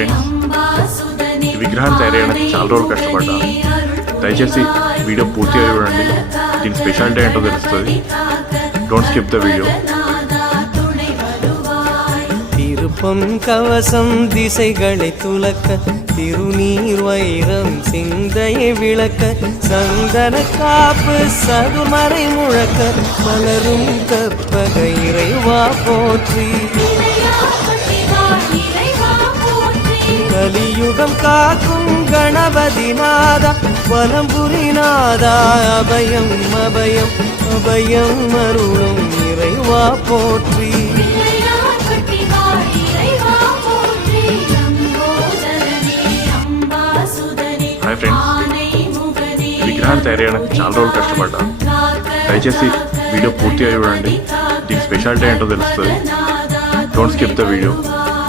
ఫ్రెండ్స్, ఈ విగ్రహం తయారయ్యడానికి చాలా రోజులు కష్టపడ్డా. దయచేసి వీడియో పూర్తిగా చూడండి. దీని స్పెషాలిటీ ఏంటో తెలుస్తుంది. Don't skip the video. திருப்பம் கவசம் திசைகளை துலக்க, திருநீர் வைரம் சிந்தையை விளக்க, சந்தன காப்பு சதுமறை முழக்க, மலரும் கற்பக இறைவா போற்றி. கலியுகம் காக்கும் கணபதி நாதா, வலம்புரி நாதா, அபயம் அபயம் அபயம் அருளும் இறைவா போற்றி. హాయ్ ఫ్రెండ్స్, ఈ విగ్రహాన్ని తయారయ్యడానికి చాలా రోజులు కష్టపడ్డా. దయచేసి వీడియో పూర్తిగా చూడండి. దీని స్పెషాలిటీ ఏంటో తెలుస్తుంది. Don't skip the video.